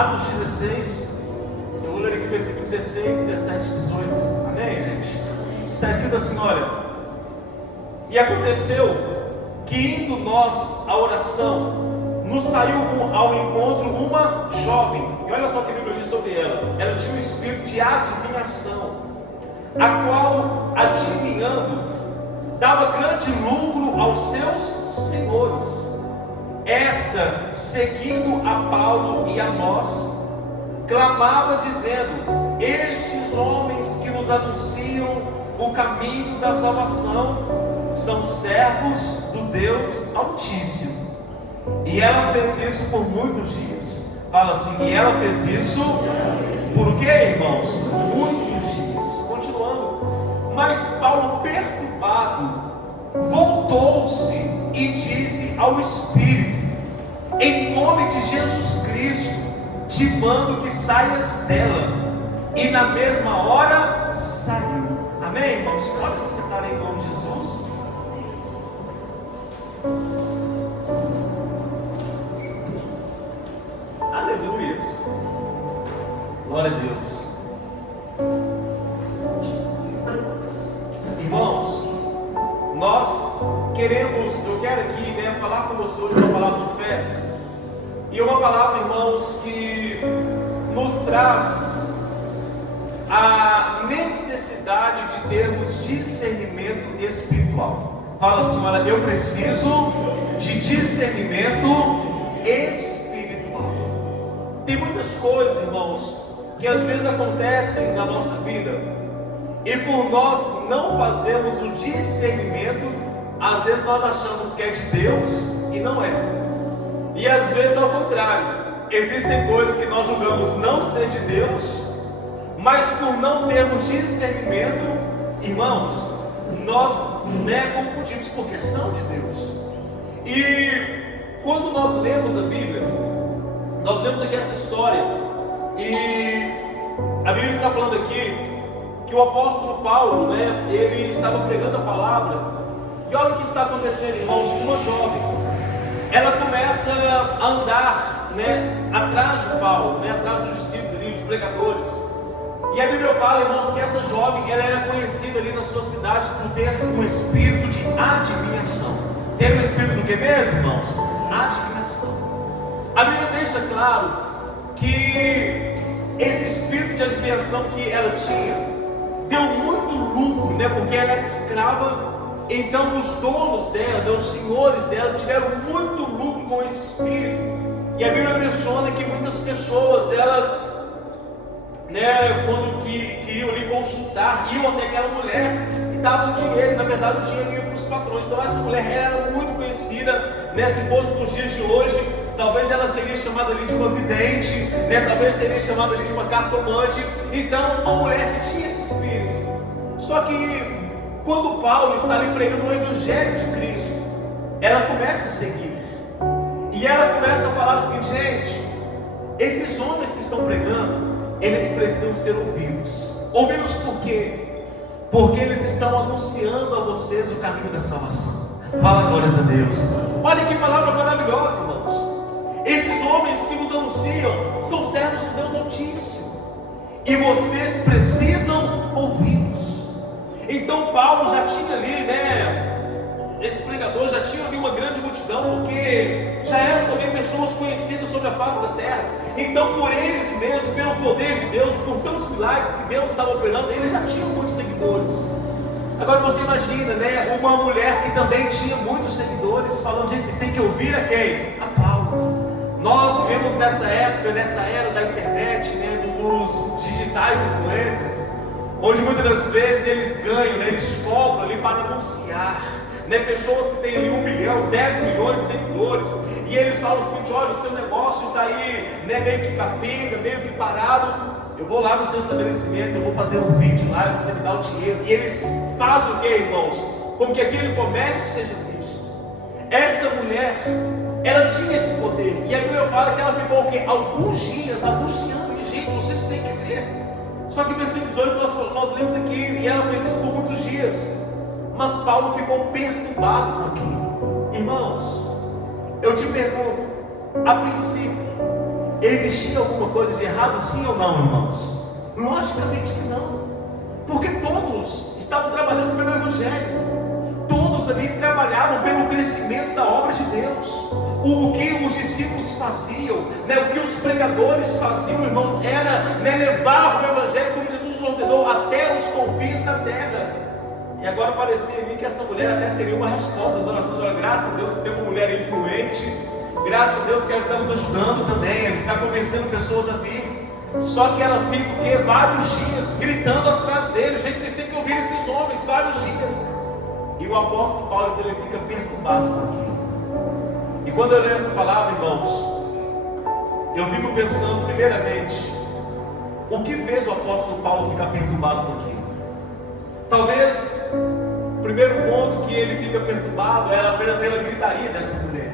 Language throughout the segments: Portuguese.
Atos 16, eu vou ler aqui versículos 16, 17 e 18. Amém, gente? Está escrito assim, olha: e aconteceu que, indo nós à oração, nos saiu ao encontro uma jovem, e olha só o que a Bíblia diz sobre ela. Ela tinha um espírito de adivinhação, a qual, adivinhando, dava grande lucro aos seus senhores. Esta, seguindo a Paulo e a nós, clamava dizendo: estes homens que nos anunciam o caminho da salvação são servos do Deus Altíssimo. E ela fez isso por muitos dias. Fala assim: e ela fez isso por quê, irmãos? Muitos dias. Continuando. Mas Paulo, perturbado, voltou-se e disse ao Espírito: em nome de Jesus Cristo, te mando que saias dela. E na mesma hora saiu. Amém, irmãos? Pode se sentar em nome de Jesus. Aleluias. Glória a Deus. Irmãos, eu quero aqui, falar com você hoje uma palavra de fé. E uma palavra, irmãos, que nos traz a necessidade de termos discernimento espiritual. Fala assim: olha, eu preciso de discernimento espiritual. Tem muitas coisas, irmãos, que às vezes acontecem na nossa vida, e por nós não fazermos o discernimento, às vezes nós achamos que é de Deus e não é. E às vezes ao contrário, existem coisas que nós julgamos não ser de Deus, mas por não termos discernimento, irmãos, nós confundimos porque são de Deus. E quando nós lemos a Bíblia, nós lemos aqui essa história, e a Bíblia está falando aqui que o apóstolo Paulo, ele estava pregando a palavra, e olha o que está acontecendo, irmãos. Uma jovem, ela começa a andar, atrás de Paulo, atrás dos discípulos ali, dos pregadores. E a Bíblia fala, irmãos, que essa jovem, ela era conhecida ali na sua cidade por ter um espírito de adivinhação. Ter um espírito do que mesmo, irmãos? Adivinhação. A Bíblia deixa claro que esse espírito de adivinhação que ela tinha deu muito lucro, porque ela era escrava. Então os donos dela, os senhores dela, tiveram muito lucro com esse espírito. E a Bíblia menciona que muitas pessoas, elas, quando queriam lhe consultar, iam até aquela mulher e davam dinheiro. Na verdade, o dinheiro ia para os patrões. Então essa mulher era muito conhecida, se fosse nos dias de hoje, talvez ela seria chamada ali de uma vidente, talvez seria chamada ali de uma cartomante. Então, uma mulher que tinha esse espírito. Só que quando Paulo está ali pregando o Evangelho de Cristo, ela começa a seguir, e ela começa a falar o seguinte: gente, esses homens que estão pregando, eles precisam ser ouvidos. Ouvidos por quê? Porque eles estão anunciando a vocês o caminho da salvação. Fala glórias a Deus. Olha que palavra maravilhosa, irmãos. Esses homens que nos anunciam são servos do Deus Altíssimo, e vocês precisam ouvi-los. Então Paulo já tinha ali, esse pregador já tinha ali uma grande multidão, porque já eram também pessoas conhecidas sobre a face da terra. Então por eles mesmos, pelo poder de Deus, por tantos milagres que Deus estava operando, eles já tinham muitos seguidores. Agora você imagina, uma mulher que também tinha muitos seguidores, falando: gente, vocês têm que ouvir a quem? A Paulo. Nós vivemos nessa época, nessa era da internet, dos digitais influencers, onde muitas das vezes eles ganham, eles cobram ali para anunciar, pessoas que têm ali 1 milhão, 10 milhões de seguidores, e eles falam o seguinte: olha, o seu negócio está aí, meio que capenga, meio que parado, eu vou lá no seu estabelecimento, eu vou fazer um vídeo lá, e você me dá o dinheiro. E eles fazem o que, irmãos? Com que aquele comércio seja visto. Essa mulher, ela tinha esse poder, e a Bíblia fala que ela ficou o quê? Alguns dias anunciando. E gente, vocês têm que ver. Só que no versículo 18 nós lemos aqui, e ela fez isso por muitos dias. Mas Paulo ficou perturbado com aquilo. Irmãos, eu te pergunto, a princípio, Existia alguma coisa de errado, sim ou não, irmãos? Logicamente que não, porque todos estavam trabalhando pelo Evangelho, todos ali trabalhavam pelo crescimento da obra de Deus. O que os discípulos faziam, o que os pregadores faziam, irmãos, era levar o Evangelho como Jesus ordenou até os confins da terra. E agora parecia ali que essa mulher até seria uma resposta às orações. Olha, graças a Deus que tem uma mulher influente, graças a Deus que ela está nos ajudando também, ela está convencendo pessoas a vir. Só que ela fica o quê? Vários dias gritando atrás dele. Gente, vocês têm que ouvir esses homens, vários dias. E o apóstolo Paulo, então, ele fica perturbado com aquilo. E quando eu leio essa palavra, irmãos, eu fico pensando, primeiramente, o que fez o apóstolo Paulo ficar perturbado com aquilo? Talvez o primeiro ponto que ele fica perturbado era pela gritaria dessa mulher,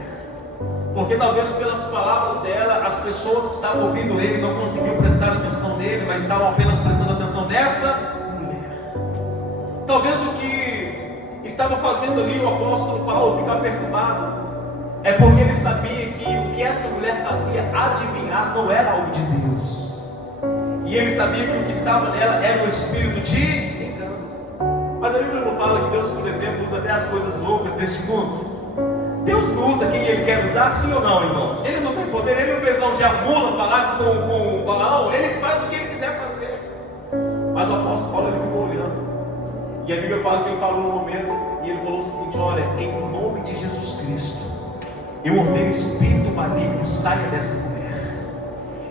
porque talvez pelas palavras dela, as pessoas que estavam ouvindo ele não conseguiam prestar atenção nele, mas estavam apenas prestando atenção nessa mulher. Talvez o que estava fazendo ali o apóstolo Paulo ficar perturbado é porque ele sabia que o que essa mulher fazia adivinhar não era algo de Deus, e ele sabia que o que estava nela era o espírito de engano. Mas a Bíblia não fala que Deus, por exemplo, usa até as coisas loucas deste mundo? Deus não usa quem Ele quer usar, sim ou não, irmãos? Ele não tem poder, Ele não fez lá um dia a mula falar com o Balaão, Ele faz o que Ele quiser fazer. Mas o apóstolo Paulo, ele ficou olhando, e a Bíblia fala que ele parou no momento e ele falou o seguinte: olha, em nome de Jesus Cristo, eu ordeno espírito maligno, saia dessa mulher.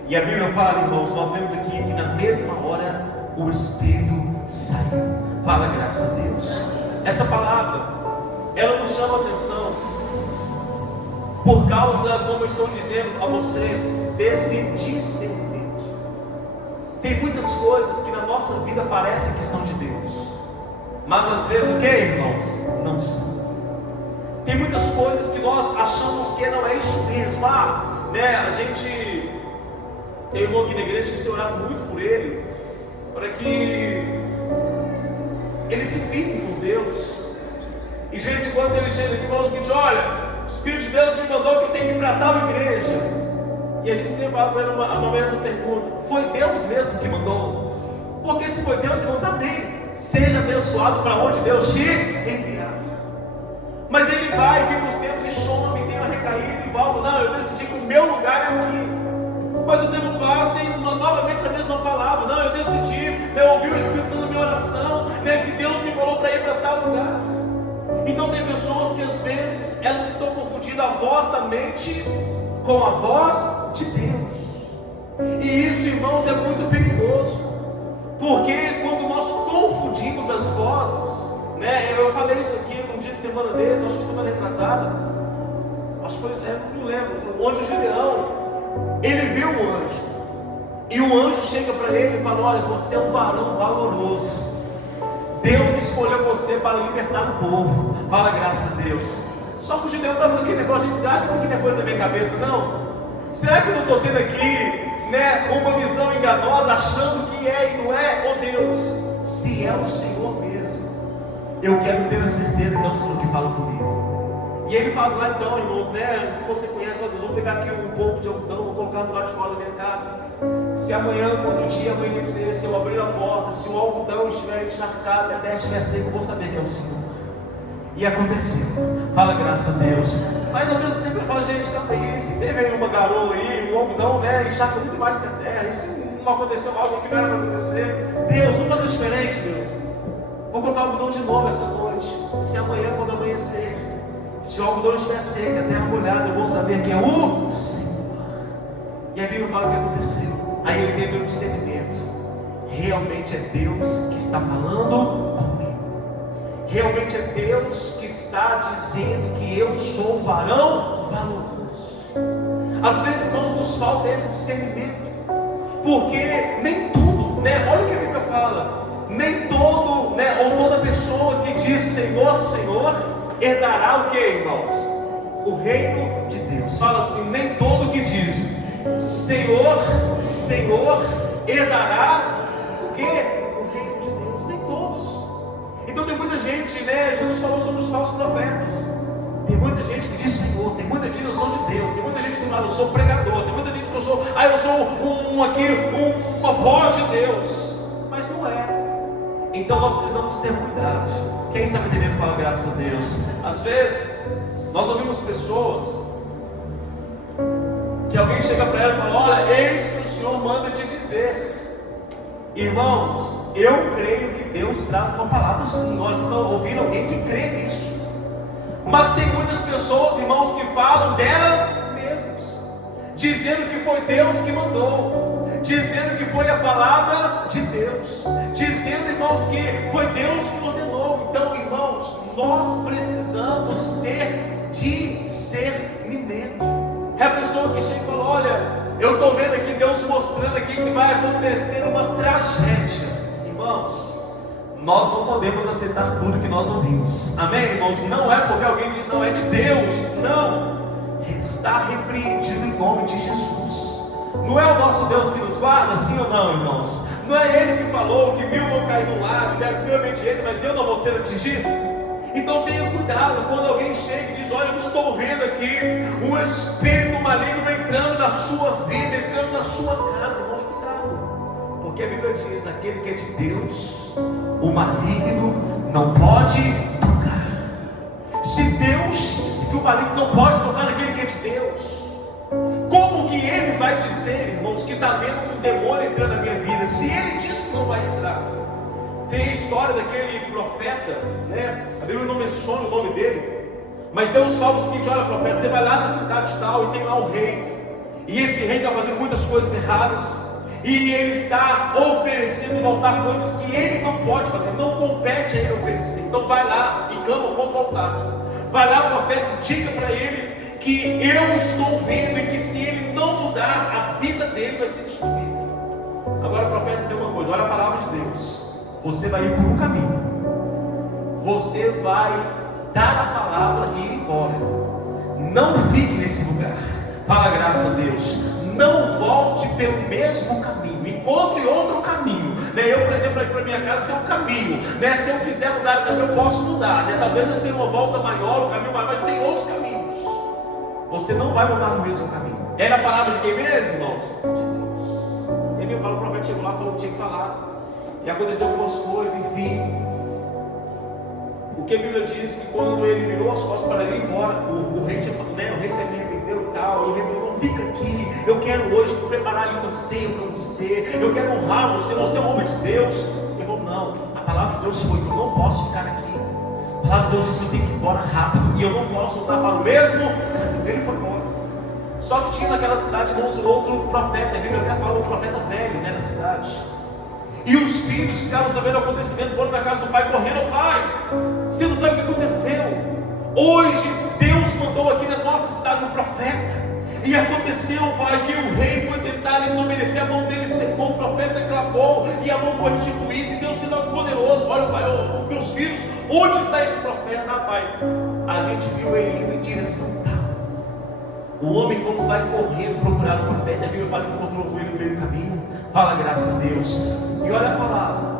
E a Bíblia fala, irmãos, nós vemos aqui que na mesma hora o espírito saiu. Fala, graças a Deus. Essa palavra, ela nos chama a atenção por causa, como eu estou dizendo a você, desse discernimento. Tem muitas coisas que na nossa vida parecem que são de Deus, mas às vezes o que, irmãos? Não são. Tem muitas coisas que nós achamos que não é isso mesmo. A gente tem um irmão aqui na igreja, a gente tem orado muito por ele, para que ele se firme com Deus. E de vez em quando ele chega aqui e fala o seguinte: olha, o Espírito de Deus me mandou que eu tenho que ir para tal igreja. E a gente sempre fala para ele uma mesma pergunta: foi Deus mesmo que mandou? Porque se foi Deus, irmãos, amém, seja abençoado para onde Deus te enviar. Mas ele vai, fica uns tempos e some, tem uma recaída e volta. Não, eu decidi que o meu lugar é aqui. Mas o tempo passa e novamente a mesma palavra. Não, eu decidi, eu ouvi o Espírito Santo na minha oração, que Deus me falou para ir para tal lugar. Então tem pessoas que às vezes elas estão confundindo a voz da mente com a voz de Deus. E isso, irmãos, é muito perigoso, porque quando nós confundimos as vozes, eu falei isso aqui num dia de semana desse, acho que semana retrasada, acho que foi, não me lembro, onde o Gideão, ele viu um anjo, e o anjo chega para ele e fala: olha, você é um varão valoroso, Deus escolheu você para libertar o povo. Fala, graças a Deus. Só que o Gideão estava com aquele negócio de dizer: será que isso aqui não é coisa da minha cabeça? Não. Será que eu não estou tendo aqui uma visão enganosa, achando que é e não é? Oh Deus, se é o Senhor mesmo, eu quero ter a certeza que é o Senhor que fala comigo. E ele faz lá então, irmãos, que você conhece, ó Deus, vou pegar aqui um pouco de algodão, vou colocar do lado de fora da minha casa. Se amanhã, quando o dia amanhecer, se eu abrir a porta, se o algodão estiver encharcado, a terra estiver seca, eu vou saber que é o Senhor. E aconteceu. Fala, graças a Deus. Mas ao mesmo tempo eu falo: gente, calma aí, se teve aí uma garoa aí, o algodão encharca muito mais que a terra, e se não aconteceu algo que não era para acontecer, Deus, vamos fazer diferente, Deus. Vou colocar o algodão de novo essa noite. Se amanhã, quando amanhecer, se o algodão estiver seco, a terra molhada, eu vou saber que é o Senhor. E a Bíblia fala o que aconteceu. Aí ele teve um discernimento: realmente é Deus que está falando comigo. Realmente é Deus que está dizendo que eu sou um varão valoroso. Às vezes, irmãos, nos falta esse discernimento, porque nem tudo, olha o que a Bíblia fala: nem todo, ou toda pessoa que diz Senhor, Senhor, herdará o que, irmãos? O reino de Deus. Fala assim: nem todo que diz Senhor, Senhor, herdará o que? O reino de Deus. Nem todos. Então tem muita gente, Jesus falou sobre os falsos profetas. Tem muita gente que diz Senhor, tem muita gente que eu sou de Deus, tem muita gente que fala eu sou pregador, tem muita gente que eu sou uma voz de Deus, mas não é. Então nós precisamos ter cuidado. Quem está me entendendo fala graças a Deus. Às vezes nós ouvimos pessoas que alguém chega para ela e fala: olha, eis que o Senhor manda te dizer. Irmãos, eu creio que Deus traz uma palavra sim. Nós estamos ouvindo alguém que crê nisso. Mas tem muitas pessoas, irmãos, que falam delas mesmas, dizendo que foi Deus que mandou, dizendo que foi a palavra de Deus, dizendo, irmãos, que foi Deus que ordenou. Então, irmãos, nós precisamos ter discernimento. É a pessoa que chega e fala: olha, eu estou vendo aqui Deus mostrando aqui que vai acontecer uma tragédia. Irmãos, nós não podemos aceitar tudo que nós ouvimos. Amém, irmãos? Não é porque alguém diz não é de Deus. Não. Está repreendido em nome de Jesus. Não é o nosso Deus que nos guarda, sim ou não, irmãos? Não é Ele que falou que 1000 vão cair de um lado e 10.000 à minha direita, mas eu não vou ser atingido? Então tenha cuidado quando alguém chega e diz: olha, eu estou vendo aqui um espírito maligno entrando na sua vida, entrando na sua casa. Irmãos, cuidado, porque a Bíblia diz: aquele que é de Deus, o maligno não pode tocar. Se Deus disse que o maligno não pode tocar naquele que é de Deus, como que Ele vai dizer, irmãos, que está vendo um demônio entrando na minha vida, se Ele diz que não vai entrar? Tem a história daquele profeta, né? A Bíblia não menciona o nome dele, mas Deus fala o seguinte: olha, profeta, você vai lá na cidade tal e tem lá um rei, e esse rei está fazendo muitas coisas erradas, e ele está oferecendo no altar coisas que ele não pode fazer, não compete a ele oferecer. Então vai lá e clama contra o altar. Vai lá, profeta, diga para ele que eu estou vendo e que se ele não mudar, a vida dele vai ser destruída. Agora, profeta, tem uma coisa: olha a palavra de Deus. Você vai ir por um caminho, você vai dar a palavra e ir embora. Não fique nesse lugar. Fala graças a Deus. Não volte pelo mesmo caminho, encontre outro caminho, né? Eu, por exemplo, aqui para minha casa tem um caminho, né? Se eu quiser mudar o caminho, eu posso mudar, né? Talvez vai ser uma volta maior, um caminho maior, mas tem outros caminhos. Você não vai mudar no mesmo caminho. Era a palavra de quem mesmo, irmãos? De Deus. E aí o profeta chegou lá, falou que tinha que falar. E aconteceu algumas coisas, enfim. O que a Bíblia diz que quando ele virou as costas para ir embora, o rei tinha falado, né? O rei se arrependeu e tal. E o rei falou: não, fica aqui. Eu quero hoje preparar ali uma ceia para você. Eu quero honrar você. Você é um homem de Deus. Ele falou: não, a palavra de Deus foi que eu não posso ficar aqui. A palavra de Deus diz que eu tenho que ir embora rápido. E eu não posso voltar para o mesmo caminho. Ele foi embora. Só que tinha naquela cidade, irmãos, outro profeta. A Bíblia até fala um profeta velho, né, na cidade. E os filhos ficaram sabendo do acontecimento, foram na casa do pai, correram: pai, você não sabe o que aconteceu. Hoje Deus mandou aqui na nossa cidade um profeta. E aconteceu, pai, que o rei foi tentar lhe desobedecer, a mão dele secou, o profeta clamou e a mão foi restituída, e Deus se deu poderoso. Olha, pai, meus filhos, onde está esse profeta? Ah, pai, a gente viu ele indo em direção tal. O homem, vamos lá e correndo procurar o profeta. A Bíblia fala que encontrou ele no meio do caminho. Fala graças a Deus. E olha a palavra,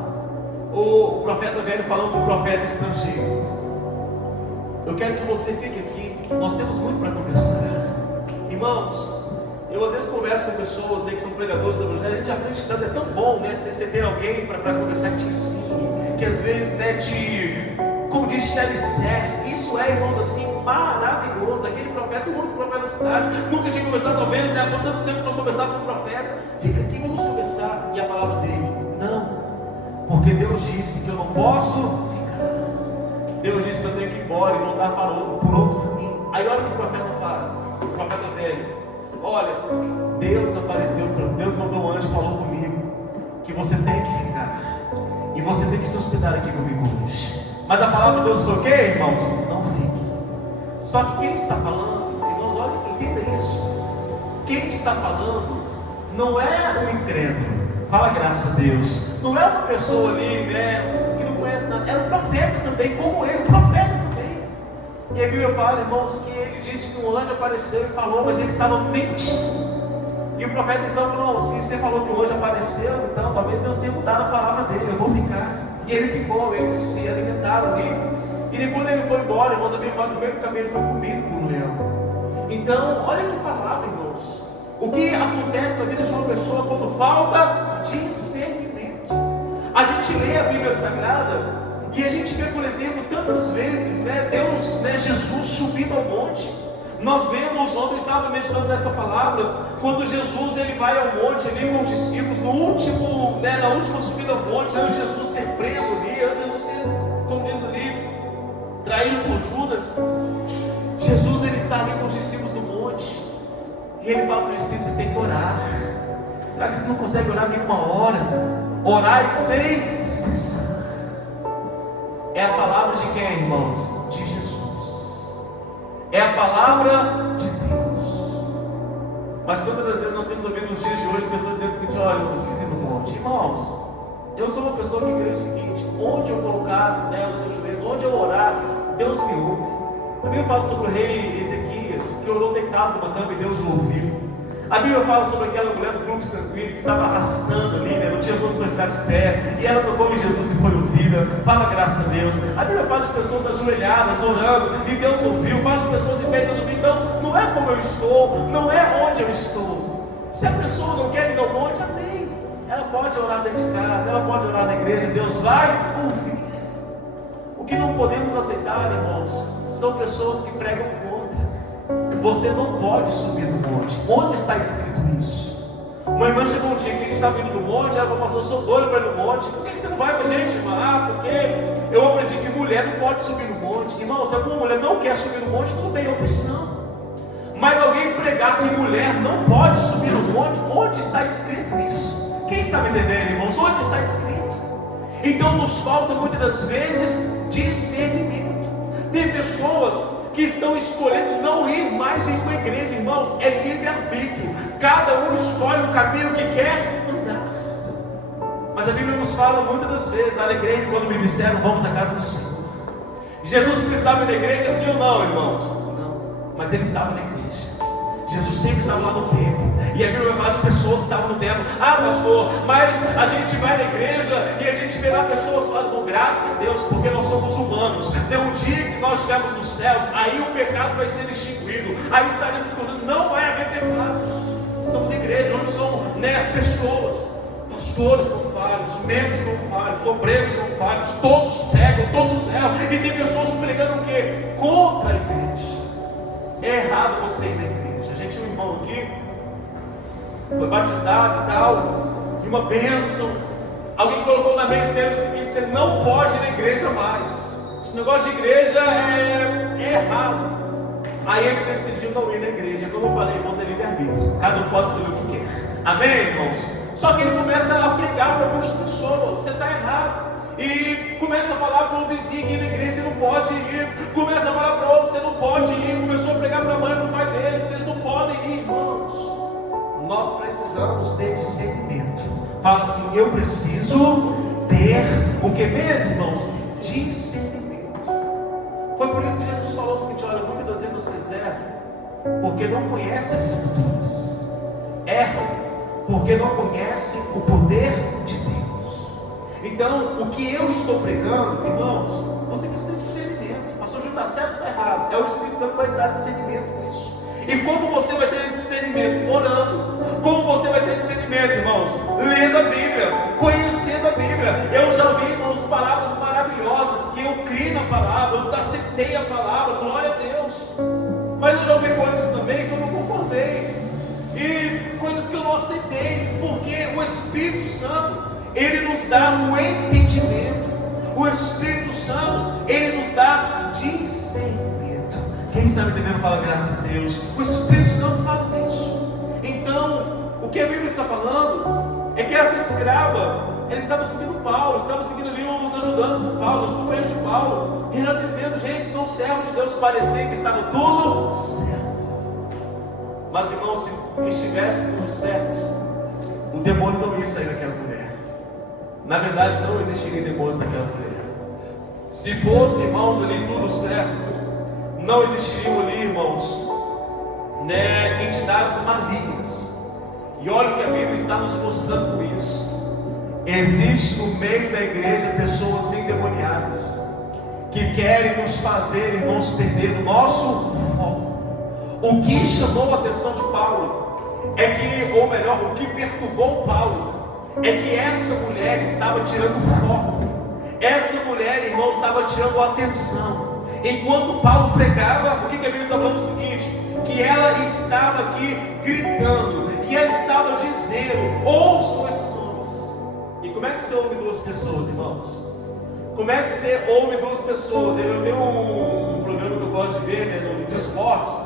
o profeta velho falando com o profeta estrangeiro. Eu quero que você fique aqui. Nós temos muito para conversar. Irmãos, eu às vezes converso com pessoas, né, que são pregadores do Evangelho. A gente aprende tanto, é tão bom, né? Você ter alguém para conversar que te ensine, que às vezes, né, como diz Charles Sérgio, isso é, irmãos, assim, maravilhoso. Aquele profeta, o único profeta da cidade, nunca tinha conversado, talvez, né? Há tanto tempo que não conversava com o profeta. Fica aqui, vamos conversar. E a palavra dele: não, porque Deus disse que eu não posso ficar. Deus disse que eu tenho que ir embora e voltar por outro caminho. Aí olha o que o profeta fala, o profeta velho: olha, Deus apareceu, Deus mandou um anjo e falou comigo que você tem que ficar, e você tem que se hospedar aqui comigo hoje. Mas a palavra de Deus foi o quê, irmãos? Não fique. Só que quem está falando, irmãos, olha, entenda isso. Quem está falando não é o incrédulo. Fala graças a Deus. Não é uma pessoa ali, né, que não conhece nada. É um profeta também, como ele, um profeta também. E a Bíblia fala, irmãos, que ele disse que um anjo apareceu e falou, mas ele estava mentindo. E o profeta então falou: se você falou que o anjo apareceu, então talvez Deus tenha mudado a palavra dele, eu vou ficar. E ele ficou, eles se alimentaram ali. E quando ele foi embora, irmãos, a Bíblia fala que no meio do caminho ele foi comido por um leão. Então, olha que palavra, irmãos. O que acontece na vida de uma pessoa quando falta discernimento? A gente lê a Bíblia Sagrada e a gente vê, por exemplo, tantas vezes, Deus, Jesus subindo ao monte. Nós vemos, ontem estava meditando nessa palavra, quando Jesus ele vai ao monte ali com os discípulos, na última subida ao monte, antes de Jesus ser preso ali, antes de Jesus ser, como diz ali, traído por Judas. Jesus ele está ali com os discípulos no monte, e ele fala para os discípulos: vocês têm que orar. Será que vocês não conseguem orar nenhuma hora? Orai sem cessar. É a palavra de quem, irmãos? De Jesus. É a palavra de Deus. Mas quantas das vezes nós temos ouvido nos dias de hoje pessoas dizendo o seguinte: olha, eu preciso ir no monte. Irmãos, eu sou uma pessoa que crê o seguinte: onde eu colocar os meus joelhos, onde eu orar, Deus me ouve. A Bíblia fala sobre o rei Ezequias, que orou deitado numa cama e Deus o ouviu. A Bíblia fala sobre aquela mulher do fluxo sanguíneo que estava arrastando ali, não tinha força para ficar de pé, e ela tocou em Jesus e foi ouvida. Fala graças a Deus. A Bíblia fala de pessoas ajoelhadas, orando, e Deus ouviu. Fala de pessoas em pé e Deus ouviu. Então, não é como eu estou, não é onde eu estou. Se a pessoa não quer ir ao monte, amém. Ela pode orar dentro de casa, ela pode orar na igreja, Deus vai ouvir. O que não podemos aceitar, irmãos, são pessoas que pregam contra. Você não pode subir no monte. Onde está escrito isso? Uma irmã chegou um dia que a gente estava indo no monte, ela falou: pastor, eu sou doido para ir no monte. Por que você não vai com a gente, irmã? Porque eu aprendi que mulher não pode subir no monte. Irmão, se alguma mulher não quer subir no monte, tudo bem, é opção. Mas alguém pregar que mulher não pode subir no monte, onde está escrito isso? Quem está me entendendo, irmãos? Onde está escrito? Então nos falta muitas das vezes discernimento. Tem pessoas que estão escolhendo não ir mais em uma igreja, irmãos. É livre-arbítrio. Cada um escolhe o caminho que quer andar. Mas a Bíblia nos fala muitas das vezes: alegrei-me quando me disseram, vamos à casa do Senhor. Jesus precisava ir na igreja, sim ou não, irmãos? Não. Mas ele estava na igreja. Jesus sempre estava lá no templo. E a Bíblia vai falar de pessoas que estavam no templo. Ah, pastor, mas a gente vai na igreja e a gente vê lá pessoas falando: graças a Deus, porque nós somos humanos. Um dia que nós estivermos nos céus, aí o pecado vai ser extinguido. Aí estaremos discutindo, não vai haver pecados. Estamos em igreja onde são pessoas. Pastores são falhos, membros são falhos, obreiros são falhos, todos pegam, todos erram. E tem pessoas pregando o quê? Contra a igreja. É errado você ir na igreja. A gente tinha um irmão aqui, foi batizado e tal, e uma bênção. Alguém colocou na mente dele o seguinte: você não pode ir na igreja mais. Esse negócio de igreja é errado. Aí ele decidiu não ir na igreja. Como eu falei, irmãos, é livre-arbítrio. Cada um pode escolher o que quer. Amém, irmãos? Só que ele começa a pregar para muitas pessoas: você está errado. E começa a falar para um vizinho que ir na igreja você não pode ir. Começa a falar para outro: você não pode ir. Começou a pregar para a mãe e para o pai dele: vocês não podem ir, irmãos. Nós precisamos ter discernimento. Fala assim: eu preciso ter o que mesmo, irmãos? Discernimento. Foi por isso que Jesus falou o seguinte: olha, muitas das vezes vocês erram porque não conhecem as Escrituras. Erram porque não conhecem o poder de Deus. Então, o que eu estou pregando, irmãos, você precisa ter discernimento. Pastor Júlio, está certo ou está errado? É o Espírito Santo que vai dar discernimento com isso. E como você vai ter esse discernimento? Orando. Como você vai ter discernimento, irmãos? Lendo a Bíblia, conhecendo a Bíblia. Eu já ouvi, irmãos, palavras maravilhosas, que eu criei na palavra, eu aceitei a palavra, glória a Deus. Mas eu já ouvi coisas também que eu não concordei, e coisas que eu não aceitei, porque o Espírito Santo, ele nos dá um entendimento. O Espírito Santo, ele nos dá discernimento. Quem está me entendendo, fala graças a Deus. O Espírito Santo faz isso. Então, o que a Bíblia está falando é que essa escrava, ela estava seguindo Paulo, estava seguindo ali os ajudantes de Paulo, os companheiros de Paulo, e ela dizendo: gente, são servos de Deus, parecia que estava tudo certo. Mas, irmãos, se estivesse tudo certo, o demônio não ia sair daquela mulher. Na verdade, não existiria demônios naquela mulher. Se fosse, irmãos, ali tudo certo, não existiriam ali, irmãos, entidades malignas. E olha o que a Bíblia está nos mostrando com isso. Existe no meio da igreja pessoas endemoniadas, que querem nos fazer, irmãos, perder o nosso foco. O que chamou a atenção de Paulo é que, ou melhor, o que perturbou Paulo é que essa mulher estava tirando foco. Essa mulher, irmão, estava tirando atenção. Enquanto Paulo pregava, o que a Bíblia está falando? O seguinte: que ela estava aqui gritando, e ela estava dizendo: ouçam esses homens. E como é que você ouve duas pessoas, irmãos? Como é que você ouve duas pessoas? Eu tenho um programa que eu gosto de ver, né, de esportes,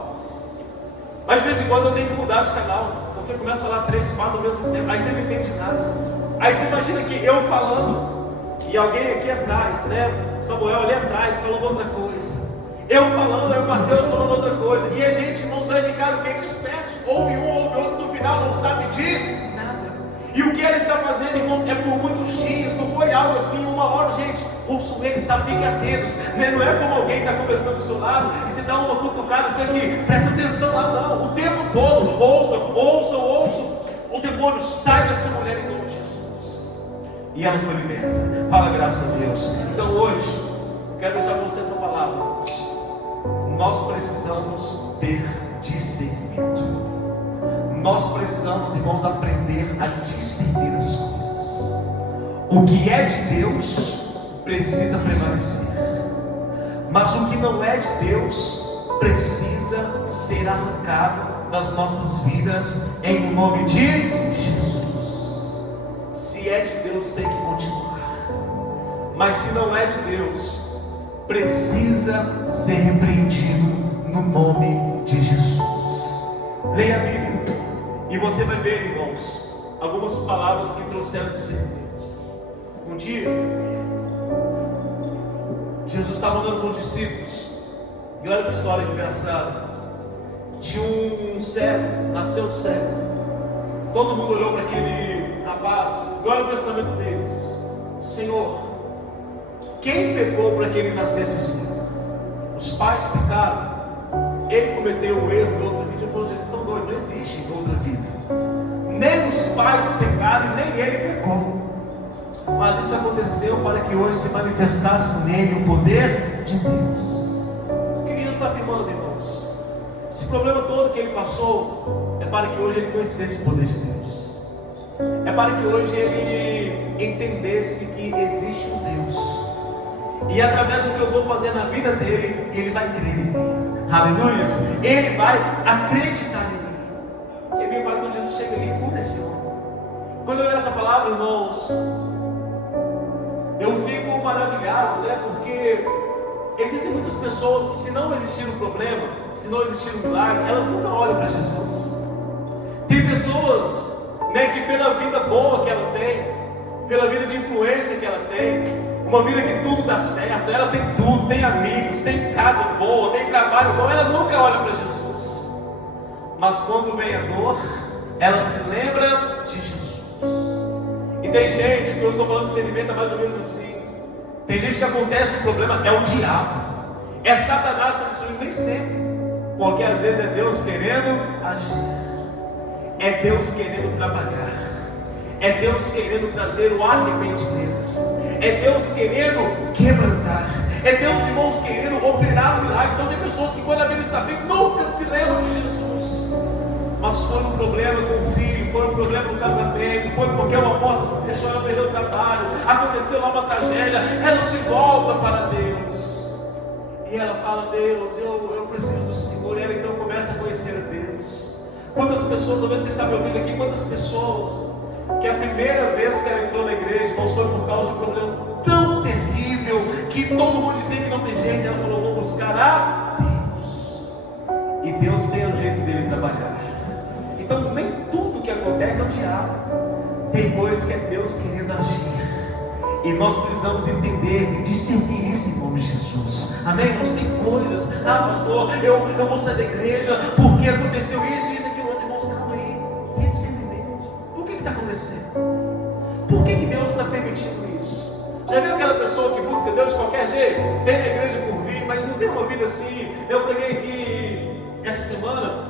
mas de vez em quando eu tenho que mudar de canal, porque eu começo a falar 3, 4 ao mesmo tempo, aí você não entende nada. Aí você imagina que eu falando e alguém aqui atrás, né, Samuel ali atrás falando outra coisa, eu falando, aí o Mateus falando outra coisa, e a gente, irmãos, vai ficar o que? Disperso. Ouve um, ouve outro, no final não sabe de nada. E o que ela está fazendo, irmãos, é por muitos dias, não foi algo assim, uma hora, gente. Ouçam eles, tá? Fiquem atentos, né? Não é como alguém está conversando do seu lado e você dá uma cutucada, isso aqui, presta atenção lá, não. O tempo todo, ouçam. O demônio sai dessa mulher em nome de Jesus. E ela foi liberta. Fala, graças a Deus. Então hoje, quero deixar para você essa palavra, irmãos. Nós precisamos ter discernimento. Nós precisamos, irmãos, aprender a discernir as coisas. O que é de Deus precisa prevalecer, mas o que não é de Deus precisa ser arrancado das nossas vidas em nome de Jesus. Se é de Deus, tem que continuar, mas se não é de Deus, precisa ser repreendido no nome de Jesus. Leia a Bíblia e você vai ver, irmãos, algumas palavras que trouxeram discernimento. Um dia Jesus estava andando com os discípulos, e olha que história engraçada. Tinha um cego, nasceu cego. Todo mundo olhou para aquele rapaz, e olha o pensamento deles: Senhor, quem pecou para que ele nascesse assim? Os pais pecaram, ele cometeu o erro de outra vida. Eu falo: vocês estão doidos, não existe outra vida. Nem os pais pecaram, nem ele pecou. Mas isso aconteceu para que hoje se manifestasse nele o poder de Deus. O que Jesus está afirmando, irmãos? Esse problema todo que ele passou é para que hoje ele conhecesse o poder de Deus. É para que hoje ele entendesse que existe um Deus. E através do que eu vou fazer na vida dele, ele vai crer em mim. Aleluia! Ele vai acreditar em mim. E a Bíblia fala: então Jesus chega ali e cura esse homem. Quando eu leio essa palavra, irmãos, eu fico maravilhado, né? Porque existem muitas pessoas que, se não existir um problema, se não existir um milagre, elas nunca olham para Jesus. Tem pessoas, né, que pela vida boa que ela tem, pela vida de influência que ela tem, uma vida que tudo dá certo, ela tem tudo, tem amigos, tem casa boa, tem trabalho bom, ela nunca olha para Jesus. Mas quando vem a dor, ela se lembra de Jesus. E tem gente, que eu estou falando de discernimento, é mais ou menos assim. Tem gente que acontece o problema, é o diabo, é Satanás que está destruindo, nem sempre, porque às vezes é Deus querendo agir, é Deus querendo trabalhar, é Deus querendo trazer o arrependimento, é Deus querendo quebrantar, é Deus, irmãos, querendo operar o milagre. Então tem pessoas que, quando a vida está bem, nunca se lembram de Jesus. Mas foi um problema com o filho, foi um problema no casamento, foi porque uma porta se deixou, ela perdeu o trabalho, aconteceu lá uma tragédia, ela se volta para Deus. E ela fala: Deus, eu preciso do Senhor. E ela então começa a conhecer a Deus. Quantas pessoas, talvez você está me ouvindo aqui, quantas pessoas que a primeira vez que ela entrou na igreja, irmãos, foi por causa de um problema tão terrível, que todo mundo dizia que não tem jeito. Ela falou: vou buscar a Deus. E Deus tem o jeito dele trabalhar. Então nem tudo que acontece é o diabo. Tem coisas que é Deus querendo agir, e nós precisamos entender e discernir isso em nome de Jesus. Amém? Nós tem coisas: pastor, eu vou sair da igreja porque aconteceu isso, aquilo outro. Irmãos, calma aí, tem discernimento. Por que está acontecendo? Por que Deus está permitindo isso? Já viu aquela pessoa que busca Deus de qualquer jeito? Vem na igreja por vir, mas não tem uma vida assim. Eu preguei aqui essa semana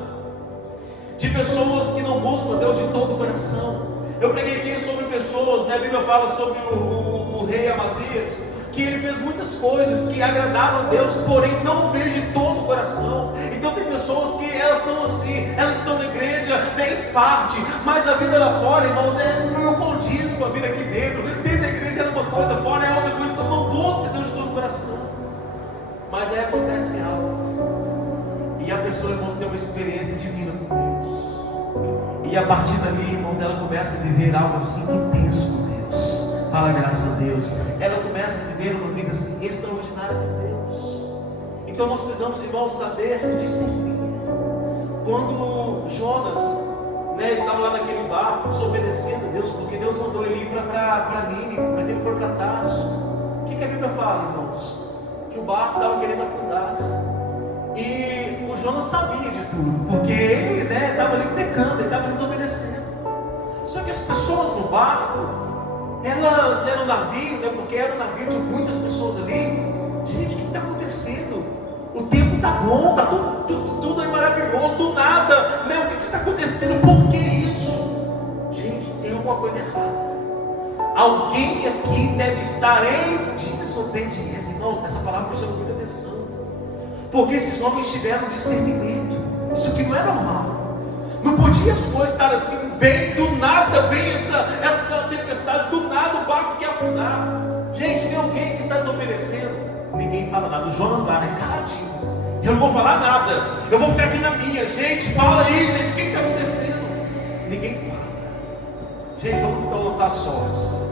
de pessoas que não buscam Deus de todo o coração. Eu preguei aqui sobre pessoas, né? A Bíblia fala sobre o rei Amazias, que ele fez muitas coisas que agradaram a Deus, porém não fez de todo o coração. Então tem pessoas que elas são assim, elas estão na igreja, né, em parte, mas a vida lá fora, irmãos, não condiz com a vida aqui dentro. Dentro da igreja é uma coisa, fora é outra coisa, então não busca Deus de todo o coração. Mas aí acontece algo, e a pessoa, irmãos, tem uma experiência divina com Deus. E a partir dali, irmãos, ela começa a viver algo assim intenso com Deus. Fala, graças a Deus. Ela começa a viver uma vida assim extraordinária com Deus. Então nós precisamos, irmãos, saber discernir. Quando Jonas, né, estava lá naquele barco, desobedecendo a Deus, porque Deus mandou ele ir para Nínive, mas ele foi para Tarso. O que a Bíblia fala, irmãos? Que o barco estava querendo afundar. E o Jonas sabia de tudo, porque ele estava ali pecando, ele estava desobedecendo. Só que as pessoas no barco, elas no navio, né, porque era um navio de muitas pessoas ali. Gente, o que está acontecendo? O tempo está bom, está tudo é maravilhoso, do nada, né? O que está acontecendo? Por que isso? Gente, tem alguma coisa errada. Alguém aqui deve estar em desobediência. Irmãos, essa palavra me chama muita atenção. Porque esses homens tiveram discernimento. Isso aqui não é normal. Não podia as coisas estar assim, bem, do nada vem essa tempestade, do nada o barco quer afundar. Gente, tem alguém que está desobedecendo. Ninguém fala nada. O Jonas lá, né? Caladinho. Eu não vou falar nada. Eu vou ficar aqui na minha. Gente, fala aí, gente, o que está acontecendo? Ninguém fala. Gente, vamos então lançar sortes.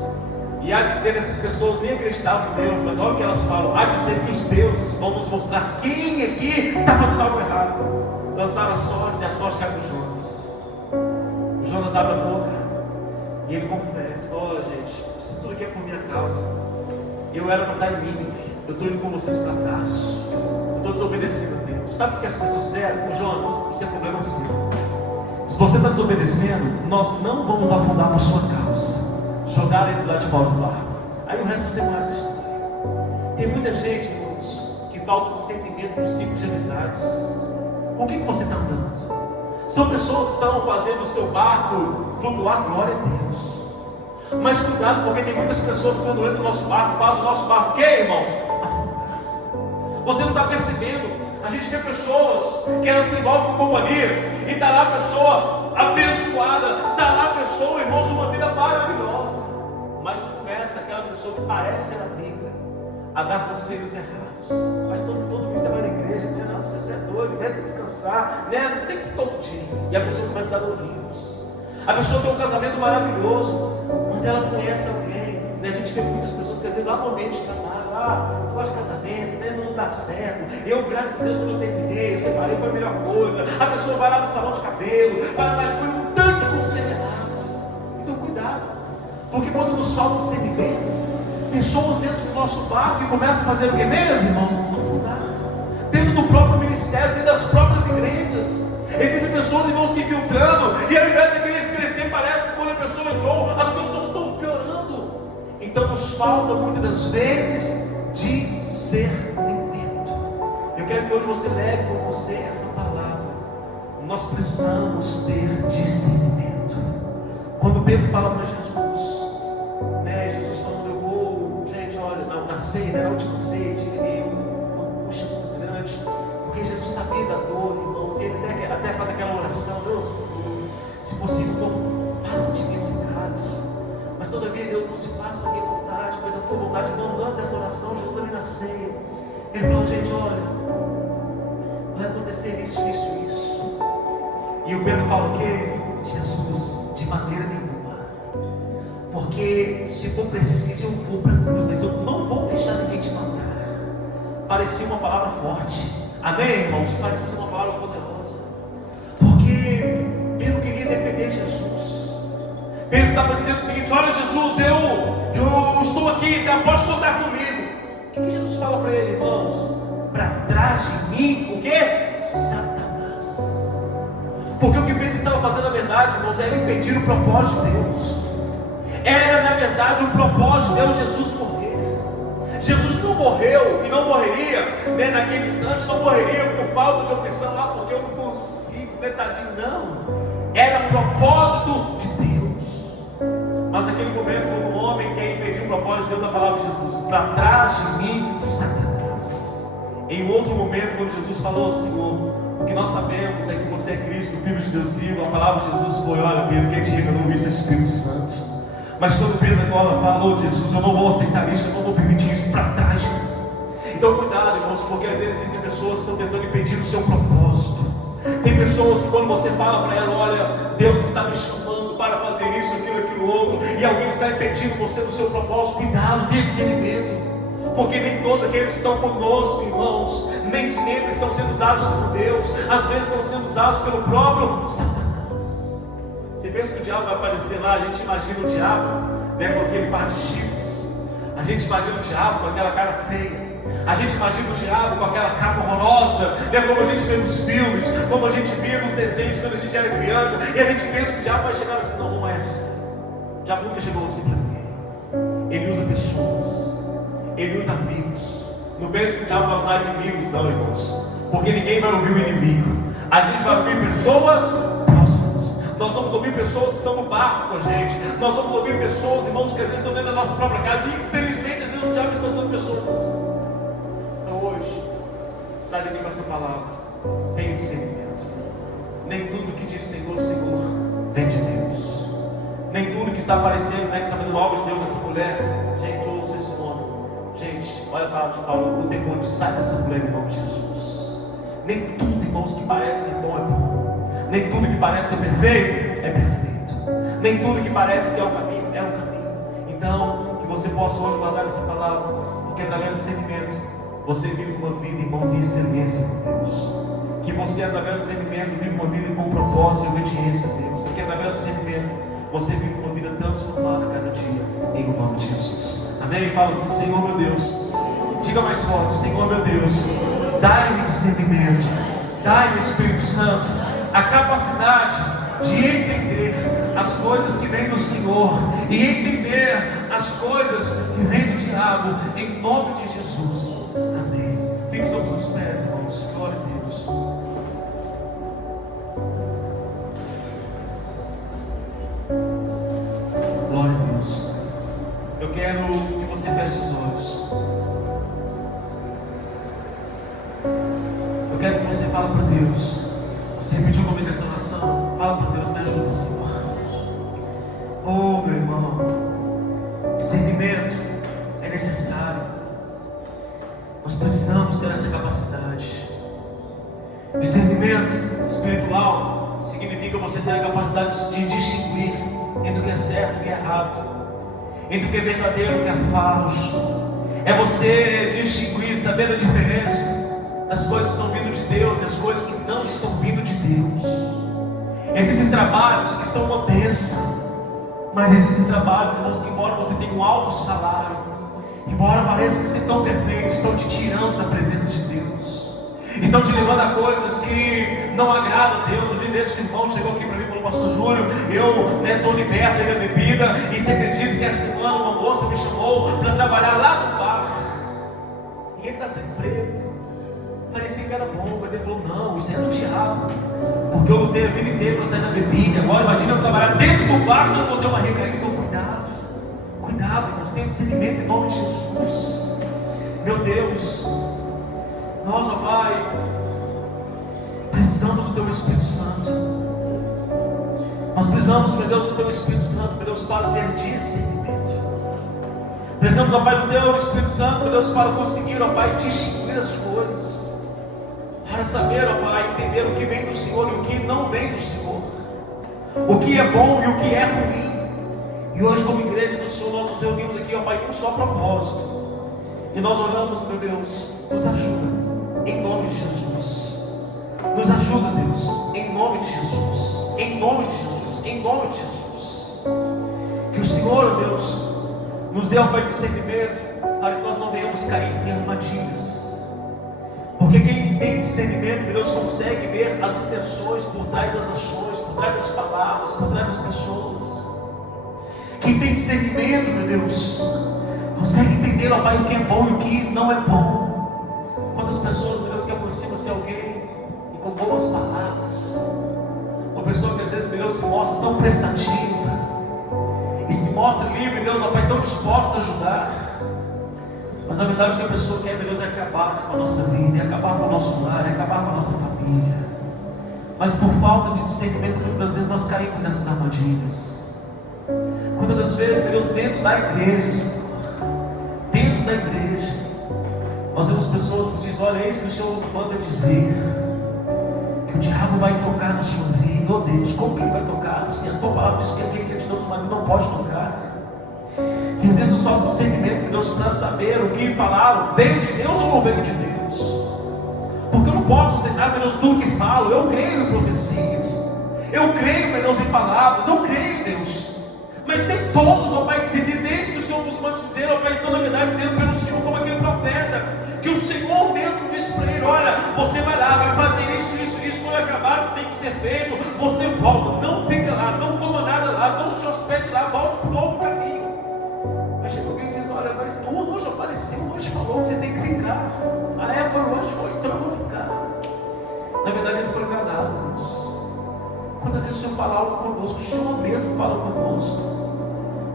E há de ser, essas pessoas nem acreditavam em Deus, mas olha o que elas falam. Há de ser que os deuses vão nos mostrar quem aqui está fazendo algo errado. Lançaram as sortes e a sorte cai no Jonas. O Jonas abre a boca e ele confessa: olha, gente, isso tudo aqui é por minha causa. Eu era para estar em Nínive, eu estou indo com vocês para Tarso. Eu estou desobedecendo a Deus. Sabe o que as pessoas fizeram? Jonas, isso é problema seu. Se você está desobedecendo, nós não vamos afundar por sua causa. Jogar ele lá de fora do barco. Aí o resto você conhece a história. Tem muita gente, irmãos, que falta de sentimento no ciclo de amizades. Com quem que você está andando? São pessoas que estão fazendo o seu barco flutuar, glória a Deus. Mas cuidado, porque tem muitas pessoas que quando entram no nosso barco, fazem o nosso barco, o que, irmãos? Afundar. Você não está percebendo? A gente vê pessoas que elas se envolvem com companhias e está lá a pessoa abençoada, está lá a pessoa, irmãos, uma vida maravilhosa. Mas começa aquela pessoa que parece ser amiga a dar conselhos errados. Mas todo mundo você vai na igreja, né? Nossa, você é doido, deve se descansar, né? Não tem que todo dia. E a pessoa começa a dar ouvidos. A pessoa tem um casamento maravilhoso, mas ela conhece alguém, né? A gente vê muitas pessoas que às vezes lá no ambiente de trabalho, não gosto de casamento, né? Não dá certo. Eu, graças a Deus, quando eu terminei, eu separei, foi a melhor coisa. A pessoa vai lá no salão de cabelo, vai por um tanto de conselho errado. Então cuidado, porque quando nos falta discernimento, pessoas entram no nosso barco e começam a fazer o que mesmo, irmãos? Afundar. Dentro do próprio ministério, dentro das próprias igrejas. Existem pessoas que vão se infiltrando, e ao invés da igreja crescer, parece que quando a pessoa entrou, as coisas estão piorando. Então nos falta muitas das vezes discernimento. Eu quero que hoje você leve com você essa palavra. Nós precisamos ter discernimento. Quando Pedro fala para Jesus, né, Jesus falando: eu vou, gente, olha, na ceia, na última ceia, tirei uma angústia muito grande, porque Jesus sabia da dor, irmãos, e ele até faz aquela oração: Deus, se possível, passa de mim esse cálice. Mas todavia, Deus, não se faça a minha vontade, mas a tua vontade. Irmãos, antes dessa oração, Jesus ali na ceia, ele falou: gente, olha, vai acontecer isso, isso, isso. E o Pedro fala o quê? Jesus, de maneira nenhuma. Porque se for preciso, eu vou para a cruz, mas eu não vou deixar ninguém te matar. Parecia uma palavra forte. Amém, irmãos? Parecia uma palavra poderosa. Porque Pedro queria defender Jesus. Pedro estava dizendo o seguinte: olha, Jesus, eu estou aqui, tá? Pode contar comigo. O que Jesus fala para ele, irmãos? Para trás de mim, o que? Satanás. Porque o que Pedro estava fazendo, na verdade, irmãos, era impedir o propósito de Deus. Era, na verdade, o propósito de Deus, Jesus morrer. Jesus não morreu e não morreria, né, naquele instante, não morreria por falta de opção lá, porque eu não consigo, né, tadinho, não. Era propósito de Deus. Mas naquele momento, quando o homem quer impedir o propósito de Deus na palavra de Jesus: para trás de mim, Satanás. Em um outro momento, quando Jesus falou ao Senhor: o que nós sabemos é que você é Cristo, o Filho de Deus vivo, a palavra de Jesus foi: olha, Pedro, quem te revelou isso é o Espírito Santo. Mas quando Pedro agora falou: Jesus, eu não vou aceitar isso, eu não vou permitir isso, para trás de mim. Então cuidado, irmãos, porque às vezes existem pessoas que estão tentando impedir o seu propósito. Tem pessoas que quando você fala para ela: olha, Deus está me chamando para fazer isso, aquilo, outro, e alguém está impedindo você do seu propósito, cuidado, tenha discernimento. Porque nem todos aqueles que estão conosco, irmãos, nem sempre estão sendo usados por Deus. Às vezes estão sendo usados pelo próprio Satanás. Você pensa que o diabo vai aparecer lá? A gente imagina o diabo, né, com aquele par de chifres. A gente imagina o diabo com aquela cara feia. A gente imagina o diabo com aquela capa horrorosa, né, como a gente vê nos filmes, como a gente via nos desenhos quando a gente era criança. E a gente pensa que o diabo vai chegar assim: não, não é assim. O diabo nunca chegou assim para ninguém. Ele usa pessoas, ele usa amigos. Não pense que o diabo vai usar inimigos, não, irmãos, porque ninguém vai ouvir o inimigo. A gente vai ouvir pessoas próximas. Nós vamos ouvir pessoas que estão no barco com a gente. Nós vamos ouvir pessoas, irmãos, que às vezes estão dentro da nossa própria casa. E infelizmente, às vezes o diabo está usando pessoas assim. Hoje, sai daqui com essa palavra: tenha discernimento. Nem tudo que diz Senhor, Senhor, vem de Deus. Nem tudo que está aparecendo, né, que está fazendo obra de Deus nessa mulher, gente, ouça esse nome. Gente, olha a palavra de Paulo: o demônio sai dessa mulher em nome de Jesus. Nem tudo, irmãos, que parece ser bom é bom. Nem tudo que parece ser perfeito é perfeito. Nem tudo que parece que é o caminho é o caminho. Então, que você possa hoje guardar essa palavra, porque através do discernimento você vive uma vida, irmãos, em excelência com Deus. Que você, através do discernimento, vive uma vida com propósito e obediência a Deus. Que através do discernimento você vive uma vida transformada cada dia, em nome de Jesus. Amém? Fala assim: Senhor meu Deus, diga mais forte: Senhor meu Deus, dai-me discernimento, dai-me, Espírito Santo, a capacidade de entender as coisas que vêm do Senhor e entender as coisas que vêm do diabo, em nome de Jesus. Amém. Fique sobre os seus pés, irmãos. Glória a Deus. Glória a Deus. Eu quero que você feche os olhos. Eu quero que você fale para Deus. Você repetiu comigo essa oração? Fala para Deus: me ajuda, Senhor. Oh, meu irmão, discernimento é necessário. Nós precisamos ter essa capacidade. Discernimento espiritual significa você ter a capacidade de distinguir entre o que é certo e o que é errado, entre o que é verdadeiro e o que é falso. É você distinguir, saber a diferença das coisas que estão vindo de Deus e as coisas que não estão vindo de Deus. Existem trabalhos que são uma bênção, mas existem trabalhos, irmãos, que embora você tenha um alto salário, embora pareça que você tão perfeito, estão te tirando da presença de Deus, estão te levando a coisas que não agradam a Deus. Um dia desse, irmão chegou aqui para mim e falou: pastor Júlio, eu estou liberto da bebida, e você acredita que essa semana uma moça me chamou para trabalhar lá no bar, e ele está sem emprego. Parecia que era bom, mas ele falou: não, isso é do diabo, porque eu lutei a vida inteira para sair da bebida. Agora imagina eu trabalhar dentro do bar, só eu vou ter uma recaída. Então cuidado, irmãos, tenha discernimento em nome de Jesus. Meu Deus, nós, ó Pai, precisamos do Teu Espírito Santo. Nós precisamos, meu Deus, do Teu Espírito Santo, meu Deus, para ter discernimento. Precisamos, ó Pai, do Teu Espírito Santo, meu Deus, para conseguir, ó Pai, distinguir as coisas, para saber, ó Pai, entender o que vem do Senhor e o que não vem do Senhor, o que é bom e o que é ruim. E hoje, como igreja do Senhor, nós nos reunimos aqui, ó Pai, com um só propósito. E nós oramos, meu Deus, nos ajuda, em nome de Jesus. Nos ajuda, Deus, em nome de Jesus. Em nome de Jesus, em nome de Jesus. Que o Senhor, ó Deus, nos dê, ó Pai, discernimento, para que nós não venhamos cair em armadilhas. Porque quem tem discernimento, meu Deus, consegue ver as intenções por trás das ações, por trás das palavras, por trás das pessoas. Quem tem discernimento, meu Deus, consegue entender, ó Pai, o que é bom e o que não é bom. Quantas pessoas, meu Deus, que aproxima-se alguém e com boas palavras, uma pessoa que às vezes, meu Deus, se mostra tão prestativa e se mostra ali, meu Deus, ó Pai, tão disposta a ajudar. Mas na verdade o que a pessoa quer, meu Deus, é acabar com a nossa vida, é acabar com o nosso lar, é acabar com a nossa família. Mas por falta de discernimento, muitas das vezes nós caímos nessas armadilhas. Quantas das vezes, meu Deus, dentro da igreja, Senhor, dentro da igreja, nós vemos pessoas que dizem: olha, é isso que o Senhor nos manda dizer, que o diabo vai tocar na sua vida. Oh Deus, como que ele vai tocar? Se a tua palavra diz que aquele que é de Deus, o marido não pode tocar. E às vezes nos falta discernimento, meu Deus, para saber o que falaram, veio de Deus ou não veio de Deus. Porque eu não posso aceitar, meu Deus, tudo que falo. Eu creio em profecias, eu creio, meu Deus, em palavras, eu creio em Deus. Mas nem todos, ó Pai, que se diz isso que o Senhor nos manda dizer, ó Pai, estão na verdade dizendo pelo Senhor, como aquele profeta, que o Senhor mesmo disse para ele: olha, você vai lá, vai fazer isso, quando acabar o que tem que ser feito, você volta, não fica lá, não coma nada lá, não se hospede lá, volte para o outro caminho. Mas chega alguém e diz: olha, mas tu hoje apareceu, hoje falou que você tem que ficar. Foi hoje, foi, então eu vou ficar. Na verdade ele foi enganado, Deus. Quantas vezes o Senhor fala algo conosco, o Senhor mesmo fala conosco,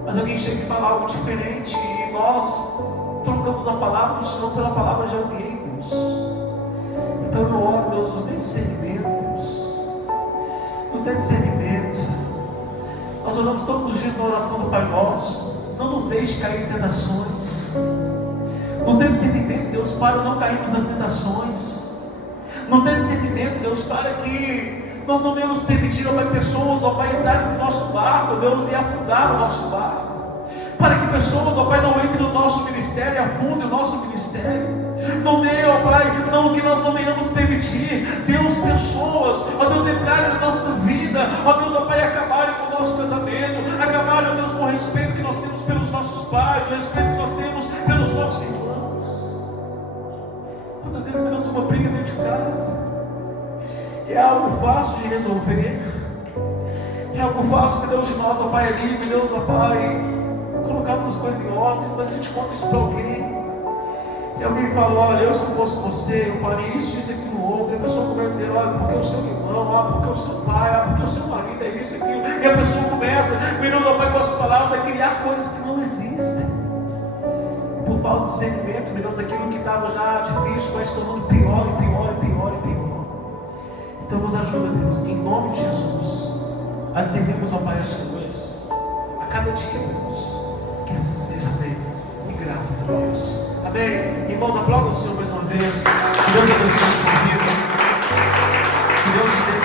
mas alguém chega e fala algo diferente, e nós trocamos a palavra do Senhor pela palavra de alguém, Deus. Então eu oro, Deus, nos dê discernimento, Deus, nos dê discernimento. Nós oramos todos os dias na oração do Pai Nosso: não nos deixe cair em tentações. Nos dê discernimento, Deus, para não cairmos nas tentações. Nos dê discernimento, Deus, para que nós não venhamos permitir, ó Pai, pessoas, ó Pai, entrarem no nosso barco, Deus, e afundar o nosso barco. Para que pessoas, ó Pai, não entrem no nosso ministério e afundem o nosso ministério. Não dê, ó Pai, não, que nós não venhamos permitir, Deus, pessoas, ó Deus, entrarem na nossa vida, ó Deus, ó Pai, acabarem com o nosso casamento, acabarem, ó Deus, com o respeito que nós temos pelos nossos pais, o respeito que nós temos pelos nossos irmãos. Quantas vezes, meu Deus, uma briga dentro de casa é algo fácil de resolver, é algo fácil, meu Deus, de nós, ó Pai, ali, meu Deus, ó Pai, colocarmos as coisas em ordem, mas a gente conta isso para alguém, e alguém fala: olha, eu se não fosse você, eu faria isso, aquilo, outro. E a pessoa começa a dizer: olha, porque o seu irmão, porque o seu pai, porque o seu marido é isso, aquilo. E a pessoa começa, meu Deus, ó Pai, com as palavras, a criar coisas que não existem. Por falta de discernimento, meu Deus, aquilo que estava já difícil vai se tornando pior e pior e pior e pior. Então nos ajuda, Deus, em nome de Jesus, a discernirmos, ó Pai, as coisas a cada dia, Deus. Que assim seja, amém. E graças a Deus, amém. Irmãos, aplaudam o Senhor mais uma vez. Que Deus abençoe a sua vida. Que Deus te dê